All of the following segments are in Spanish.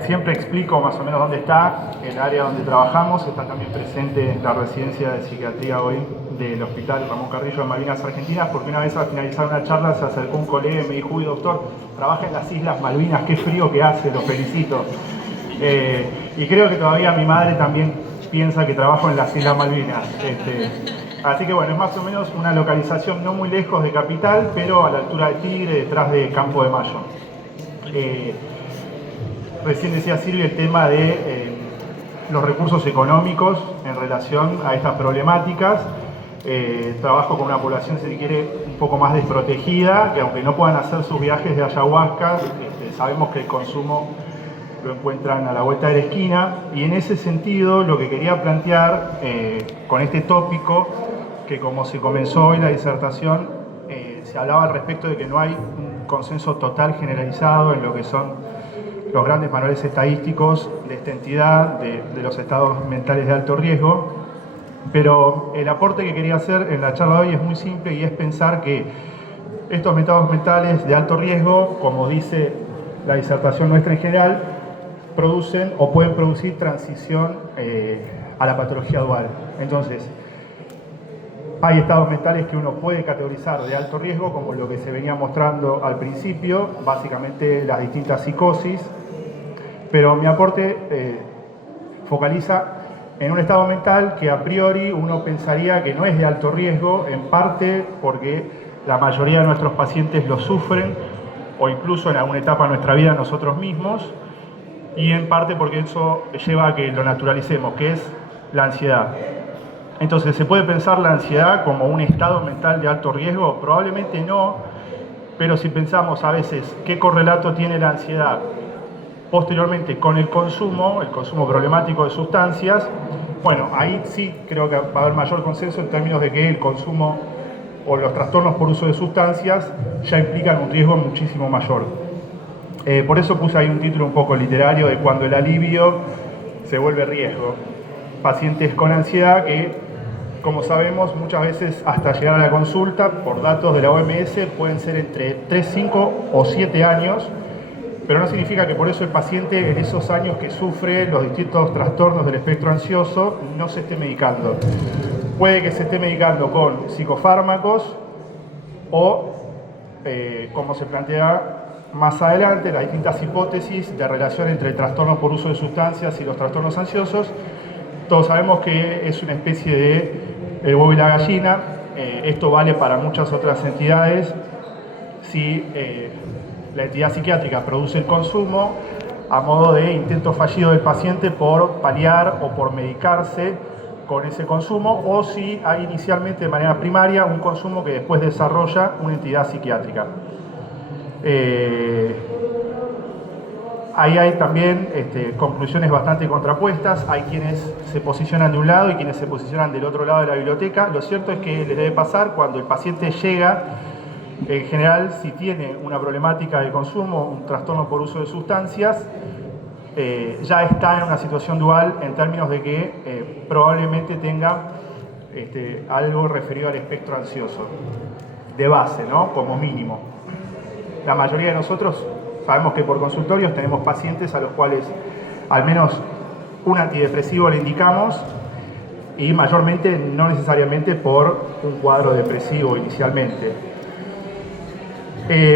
Siempre explico más o menos dónde está el área donde trabajamos. Está también presente la residencia de psiquiatría hoy del Hospital Ramón Carrillo de Malvinas Argentinas, porque una vez al finalizar una charla se acercó un colega y me dijo: uy, doctor, trabaja en las Islas Malvinas, qué frío que hace, lo felicito. Y creo que todavía mi madre también piensa que trabajo en las Islas Malvinas. Así que bueno, es más o menos una localización no muy lejos de Capital, pero a la altura de Tigre, detrás de Campo de Mayo. Recién decía Silvia el tema de los recursos económicos en relación a estas problemáticas. Trabajo con una población, si se quiere, un poco más desprotegida, que aunque no puedan hacer sus viajes de ayahuasca, sabemos que el consumo lo encuentran a la vuelta de la esquina. Y en ese sentido, lo que quería plantear con este tópico, que como se comenzó hoy la disertación, se hablaba al respecto de que no hay un consenso total generalizado en lo que son los grandes manuales estadísticos de esta entidad, de los estados mentales de alto riesgo. Pero el aporte que quería hacer en la charla de hoy es muy simple, y es pensar que estos estados mentales de alto riesgo, como dice la disertación nuestra en general, producen o pueden producir transición a la patología dual. Entonces, hay estados mentales que uno puede categorizar de alto riesgo, como lo que se venía mostrando al principio, básicamente las distintas psicosis, pero mi aporte focaliza en un estado mental que a priori uno pensaría que no es de alto riesgo, en parte porque la mayoría de nuestros pacientes lo sufren, o incluso en alguna etapa de nuestra vida nosotros mismos, y en parte porque eso lleva a que lo naturalicemos, que es la ansiedad. Entonces, ¿se puede pensar la ansiedad como un estado mental de alto riesgo? Probablemente no, pero si pensamos a veces qué correlato tiene la ansiedad posteriormente con el consumo problemático de sustancias, bueno, ahí sí creo que va a haber mayor consenso en términos de que el consumo o los trastornos por uso de sustancias ya implican un riesgo muchísimo mayor. Por eso puse ahí un título un poco literario de cuando el alivio se vuelve riesgo. Pacientes con ansiedad que, como sabemos, muchas veces hasta llegar a la consulta, por datos de la OMS, pueden ser entre 3, 5 o 7 años, pero no significa que por eso el paciente en esos años que sufre los distintos trastornos del espectro ansioso no se esté medicando. Puede que se esté medicando con psicofármacos o, como se plantea más adelante, las distintas hipótesis de relación entre el trastorno por uso de sustancias y los trastornos ansiosos. Todos sabemos que es una especie de el huevo y la gallina. Esto vale para muchas otras entidades. Si la entidad psiquiátrica produce el consumo a modo de intento fallido del paciente por paliar o por medicarse con ese consumo, o si hay inicialmente de manera primaria un consumo que después desarrolla una entidad psiquiátrica. Ahí hay también conclusiones bastante contrapuestas. Hay quienes se posicionan de un lado y quienes se posicionan del otro lado de la biblioteca. Lo cierto es que les debe pasar cuando el paciente llega, en general, si tiene una problemática de consumo, un trastorno por uso de sustancias, ya está en una situación dual en términos de que probablemente tenga algo referido al espectro ansioso, de base, ¿no? Como mínimo. La mayoría de nosotros sabemos que por consultorios tenemos pacientes a los cuales al menos un antidepresivo le indicamos, y mayormente no necesariamente por un cuadro depresivo inicialmente.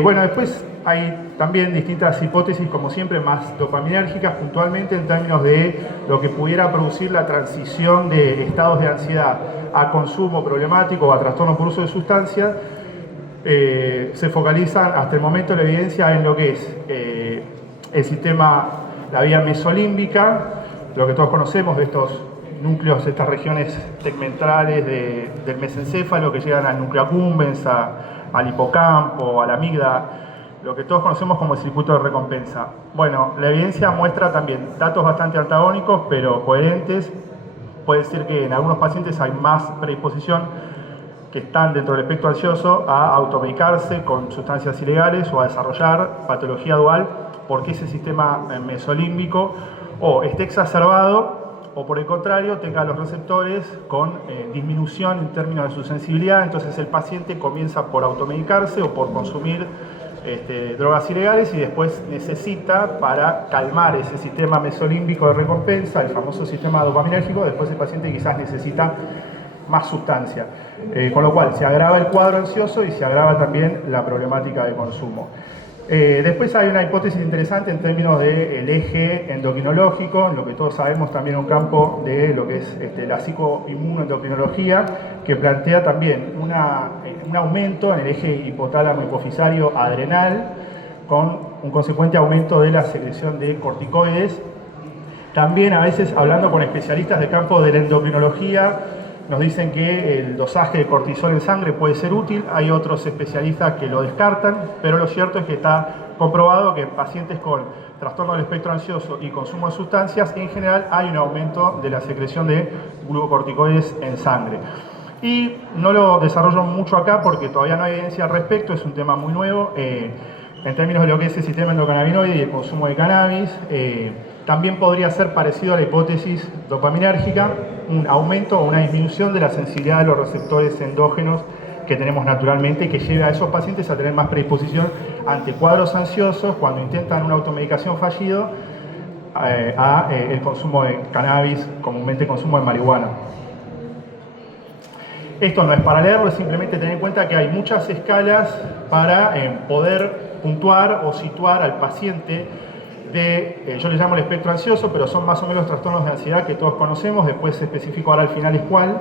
Bueno, después hay también distintas hipótesis, como siempre, más dopaminérgicas, puntualmente en términos de lo que pudiera producir la transición de estados de ansiedad a consumo problemático o a trastorno por uso de sustancias. Se focalizan hasta el momento la evidencia en lo que es el sistema, la vía mesolímbica, lo que todos conocemos de estos núcleos, estas regiones tegmentales del mesencéfalo que llegan al núcleo accumbens, al hipocampo, a la amígdala, lo que todos conocemos como el circuito de recompensa. Bueno, la evidencia muestra también datos bastante antagónicos, pero coherentes. Puede ser que en algunos pacientes hay más predisposición, que están dentro del espectro ansioso, a automedicarse con sustancias ilegales o a desarrollar patología dual, porque ese sistema mesolímbico o esté exacerbado o, por el contrario, tenga los receptores con disminución en términos de su sensibilidad. Entonces el paciente comienza por automedicarse o por consumir drogas ilegales y después necesita, para calmar ese sistema mesolímbico de recompensa, el famoso sistema dopaminérgico, después el paciente quizás necesita más sustancia. Con lo cual se agrava el cuadro ansioso y se agrava también la problemática de consumo. Después hay una hipótesis interesante en términos del eje endocrinológico, en lo que todos sabemos también un campo de lo que es la psicoinmunoendocrinología, que plantea también un aumento en el eje hipotálamo hipofisario adrenal, con un consecuente aumento de la secreción de corticoides. También a veces, hablando con especialistas de campo de la endocrinología, nos dicen que el dosaje de cortisol en sangre puede ser útil. Hay otros especialistas que lo descartan, pero lo cierto es que está comprobado que en pacientes con trastorno del espectro ansioso y consumo de sustancias, en general hay un aumento de la secreción de glucocorticoides en sangre. Y no lo desarrollo mucho acá porque todavía no hay evidencia al respecto, es un tema muy nuevo. En términos de lo que es el sistema endocannabinoide y el consumo de cannabis, también podría ser parecido a la hipótesis dopaminérgica, un aumento o una disminución de la sensibilidad de los receptores endógenos que tenemos naturalmente, que lleva a esos pacientes a tener más predisposición ante cuadros ansiosos cuando intentan una automedicación fallido el consumo de cannabis, comúnmente consumo de marihuana. Esto no es para leerlo, es simplemente tener en cuenta que hay muchas escalas para poder puntuar o situar al paciente yo le llamo el espectro ansioso, pero son más o menos trastornos de ansiedad que todos conocemos, después especifico ahora al final es cuál.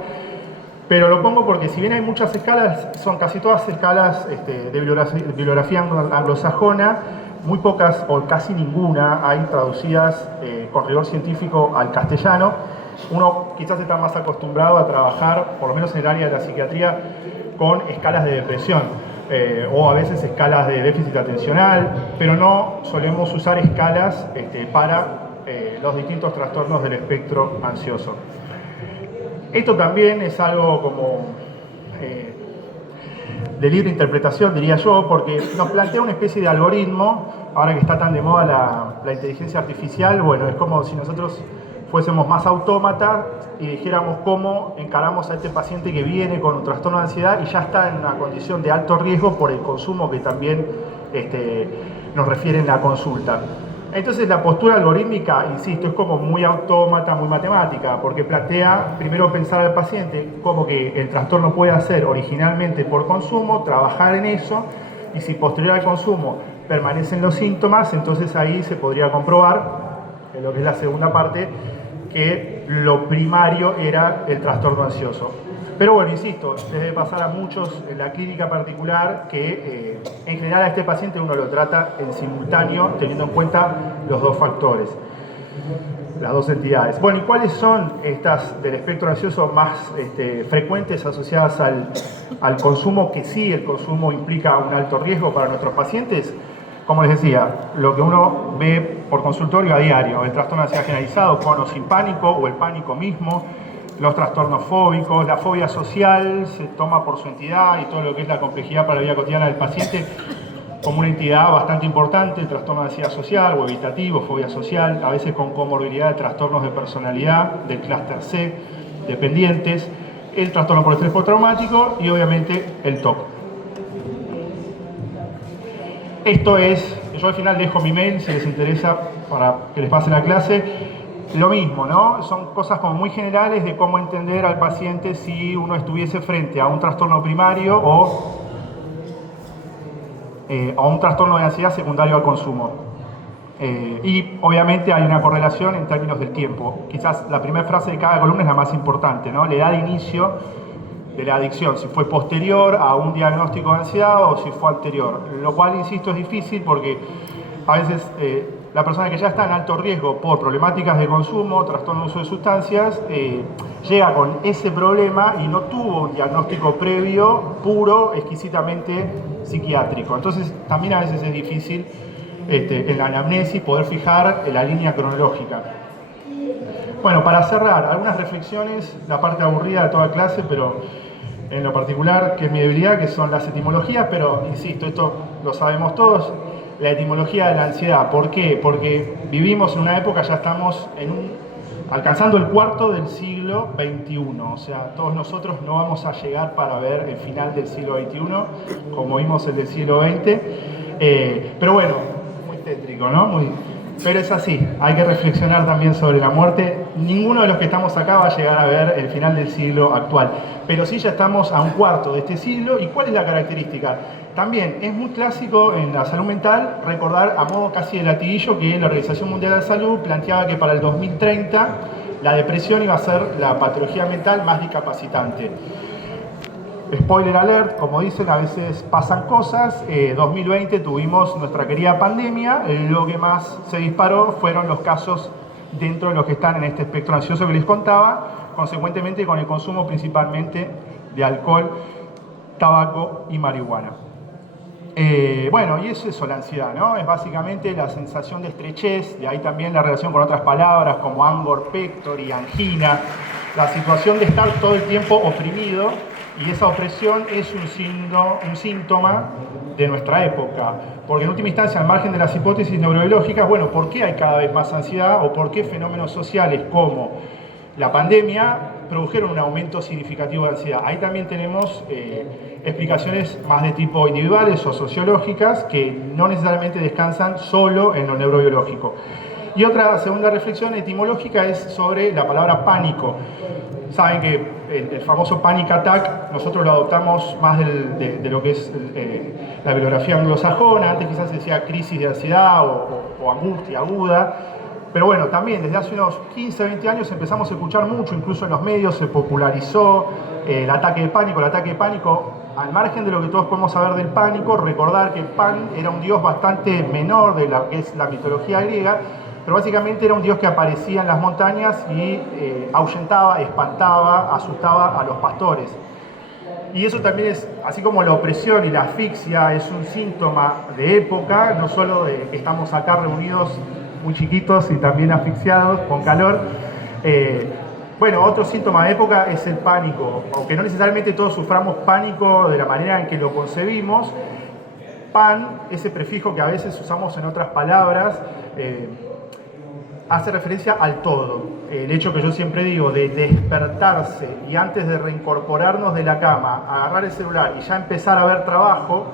Pero lo pongo porque si bien hay muchas escalas, son casi todas escalas de bibliografía anglosajona, muy pocas o casi ninguna hay traducidas con rigor científico al castellano. Uno quizás está más acostumbrado a trabajar, por lo menos en el área de la psiquiatría, con escalas de depresión. O a veces escalas de déficit atencional, pero no solemos usar escalas para los distintos trastornos del espectro ansioso. Esto también es algo como de libre interpretación, diría yo, porque nos plantea una especie de algoritmo, ahora que está tan de moda la inteligencia artificial. Bueno, es como si nosotros fuésemos más autómatas y dijéramos cómo encaramos a este paciente que viene con un trastorno de ansiedad y ya está en una condición de alto riesgo por el consumo que también nos refiere en la consulta. Entonces la postura algorítmica, insisto, es como muy autómata, muy matemática, porque plantea primero pensar al paciente como que el trastorno puede ser originalmente por consumo, trabajar en eso, y si posterior al consumo permanecen los síntomas, entonces ahí se podría comprobar, en lo que es la segunda parte, que lo primario era el trastorno ansioso. Pero bueno, insisto, debe pasar a muchos en la clínica particular que en general a este paciente uno lo trata en simultáneo teniendo en cuenta los dos factores, las dos entidades. Bueno, ¿y cuáles son estas del espectro ansioso más frecuentes asociadas al consumo, que sí el consumo implica un alto riesgo para nuestros pacientes? Como les decía, lo que uno ve por consultorio a diario, el trastorno de ansiedad generalizado con o sin pánico, o el pánico mismo, los trastornos fóbicos, la fobia social se toma por su entidad y todo lo que es la complejidad para la vida cotidiana del paciente como una entidad bastante importante, el trastorno de ansiedad social o evitativo, fobia social, a veces con comorbilidad de trastornos de personalidad, del clúster C, dependientes, el trastorno por estrés postraumático y obviamente el TOC. Esto es, yo al final dejo mi mail si les interesa para que les pase la clase. Lo mismo, ¿no? Son cosas como muy generales de cómo entender al paciente si uno estuviese frente a un trastorno primario o a un trastorno de ansiedad secundario al consumo. Y obviamente hay una correlación en términos del tiempo. Quizás la primera frase de cada columna es la más importante, ¿no? La edad de inicio de la adicción, si fue posterior a un diagnóstico de ansiedad o si fue anterior. Lo cual, insisto, es difícil porque a veces la persona que ya está en alto riesgo por problemáticas de consumo, trastorno de uso de sustancias, llega con ese problema y no tuvo un diagnóstico previo, puro, exquisitamente psiquiátrico. Entonces también a veces es difícil en la anamnesis poder fijar la línea cronológica. Bueno, para cerrar, algunas reflexiones, la parte aburrida de toda clase, pero en lo particular, que es mi debilidad, que son las etimologías, pero insisto, esto lo sabemos todos. La etimología de la ansiedad. ¿Por qué? Porque vivimos en una época, ya estamos alcanzando el cuarto del siglo XXI. O sea, todos nosotros no vamos a llegar para ver el final del siglo XXI, como vimos el del siglo XX. Pero bueno, muy tétrico, ¿no? Pero es así, hay que reflexionar también sobre la muerte. Ninguno de los que estamos acá va a llegar a ver el final del siglo actual, pero sí ya estamos a un cuarto de este siglo. ¿Y cuál es la característica? También es muy clásico en la salud mental recordar a modo casi de latiguillo que la Organización Mundial de la Salud planteaba que para el 2030 la depresión iba a ser la patología mental más discapacitante. Spoiler alert, como dicen, a veces pasan cosas. 2020 tuvimos nuestra querida pandemia. Lo que más se disparó fueron los casos dentro de los que están en este espectro ansioso que les contaba, consecuentemente con el consumo principalmente de alcohol, tabaco y marihuana. Bueno, y es eso la ansiedad, ¿no? Es básicamente la sensación de estrechez, de ahí también la relación con otras palabras como angor pectori, angina, la situación de estar todo el tiempo oprimido. Y esa opresión es un síntoma de nuestra época, porque en última instancia, al margen de las hipótesis neurobiológicas, bueno, ¿por qué hay cada vez más ansiedad o por qué fenómenos sociales como la pandemia produjeron un aumento significativo de ansiedad? Ahí también tenemos explicaciones más de tipo individuales o sociológicas que no necesariamente descansan solo en lo neurobiológico. Y otra segunda reflexión etimológica es sobre la palabra pánico. Saben que el famoso panic attack nosotros lo adoptamos más de lo que es la bibliografía anglosajona. Antes quizás se decía crisis de ansiedad o angustia aguda. Pero bueno, también desde hace unos 15, 20 años empezamos a escuchar mucho, incluso en los medios se popularizó el ataque de pánico. El ataque de pánico, al margen de lo que todos podemos saber del pánico, recordar que Pan era un dios bastante menor de lo que es la mitología griega, pero básicamente era un dios que aparecía en las montañas y ahuyentaba, espantaba, asustaba a los pastores. Y eso también es, así como la opresión y la asfixia es un síntoma de época, no solo de que estamos acá reunidos muy chiquitos y también asfixiados, con calor. Bueno, otro síntoma de época es el pánico, aunque no necesariamente todos suframos pánico de la manera en que lo concebimos. Pan, ese prefijo que a veces usamos en otras palabras, hace referencia al todo. El hecho que yo siempre digo de despertarse y antes de reincorporarnos de la cama, agarrar el celular y ya empezar a ver trabajo,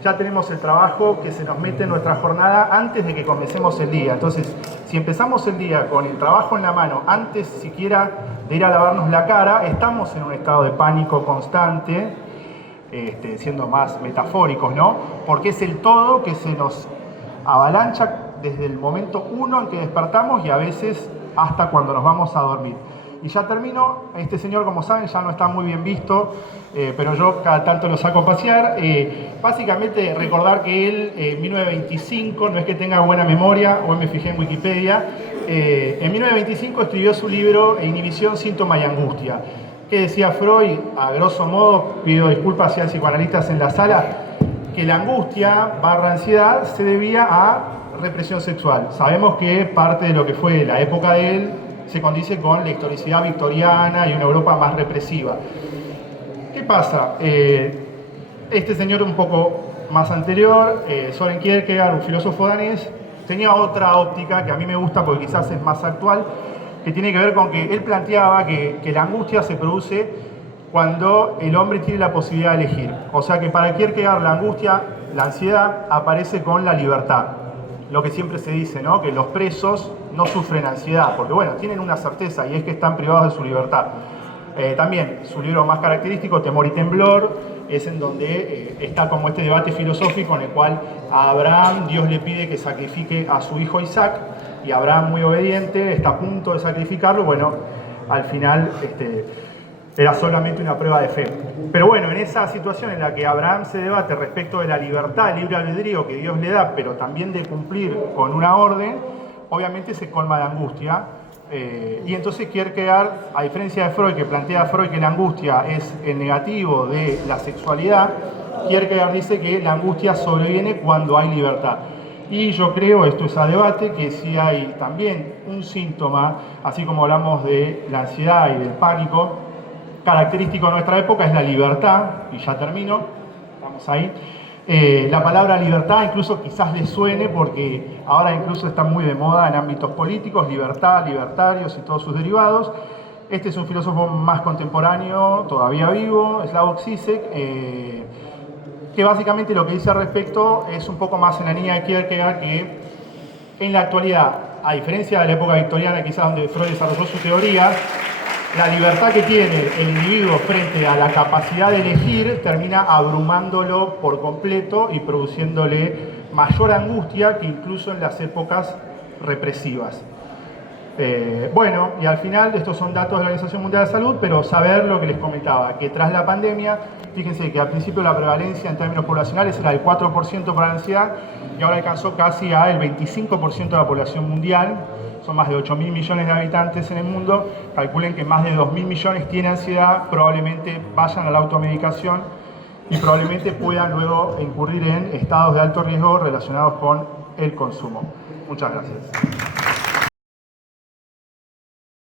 ya tenemos el trabajo que se nos mete en nuestra jornada antes de que comencemos el día. Entonces, si empezamos el día con el trabajo en la mano, antes siquiera de ir a lavarnos la cara, estamos en un estado de pánico constante, siendo más metafóricos, ¿no? Porque es el todo que se nos avalancha desde el momento uno en que despertamos y a veces hasta cuando nos vamos a dormir. Y ya termino, este señor, como saben, ya no está muy bien visto, pero yo cada tanto lo saco a pasear. Básicamente recordar que él, en 1925, no es que tenga buena memoria, hoy me fijé en Wikipedia, en 1925 escribió su libro Inhibición, síntoma y angustia. ¿Qué decía Freud? A grosso modo, pido disculpas si hay psicoanalistas en la sala, que la angustia / ansiedad se debía a represión sexual. Sabemos que parte de lo que fue la época de él se condice con la historicidad victoriana y una Europa más represiva. ¿Qué pasa? Este señor un poco más anterior, Søren Kierkegaard, un filósofo danés, tenía otra óptica que a mí me gusta porque quizás es más actual, que tiene que ver con que él planteaba que la angustia se produce cuando el hombre tiene la posibilidad de elegir. O sea que para Kierkegaard la angustia, la ansiedad, aparece con la libertad. Lo que siempre se dice, ¿no? Que los presos no sufren ansiedad, porque bueno, tienen una certeza y es que están privados de su libertad. También su libro más característico, Temor y Temblor, es en donde está como este debate filosófico en el cual a Abraham Dios le pide que sacrifique a su hijo Isaac y Abraham, muy obediente, está a punto de sacrificarlo. Bueno, al final era solamente una prueba de fe. Pero bueno, en esa situación en la que Abraham se debate respecto de la libertad, el libre albedrío que Dios le da, pero también de cumplir con una orden, obviamente se colma de angustia. Y entonces Kierkegaard, a diferencia de Freud, que plantea Freud que la angustia es el negativo de la sexualidad, Kierkegaard dice que la angustia sobreviene cuando hay libertad. Y yo creo, esto es a debate, que si hay también un síntoma, así como hablamos de la ansiedad y del pánico, característico de nuestra época es la libertad, y ya termino, estamos ahí. La palabra libertad incluso quizás les suene porque ahora incluso está muy de moda en ámbitos políticos, libertad, libertarios y todos sus derivados. Este es un filósofo más contemporáneo, todavía vivo, Slavoj Žižek, que básicamente lo que dice al respecto es un poco más en la línea de Kierkegaard, que en la actualidad, a diferencia de la época victoriana, quizás donde Freud desarrolló su teoría, la libertad que tiene el individuo frente a la capacidad de elegir termina abrumándolo por completo y produciéndole mayor angustia que incluso en las épocas represivas. Bueno, y al final, estos son datos de la Organización Mundial de Salud, pero saber lo que les comentaba, que tras la pandemia, fíjense que al principio la prevalencia en términos poblacionales era del 4% para la ansiedad y ahora alcanzó casi al 25% de la población mundial. Son más de 8.000 millones de habitantes en el mundo. Calculen que más de 2.000 millones tienen ansiedad, probablemente vayan a la automedicación y probablemente puedan luego incurrir en estados de alto riesgo relacionados con el consumo. Muchas gracias.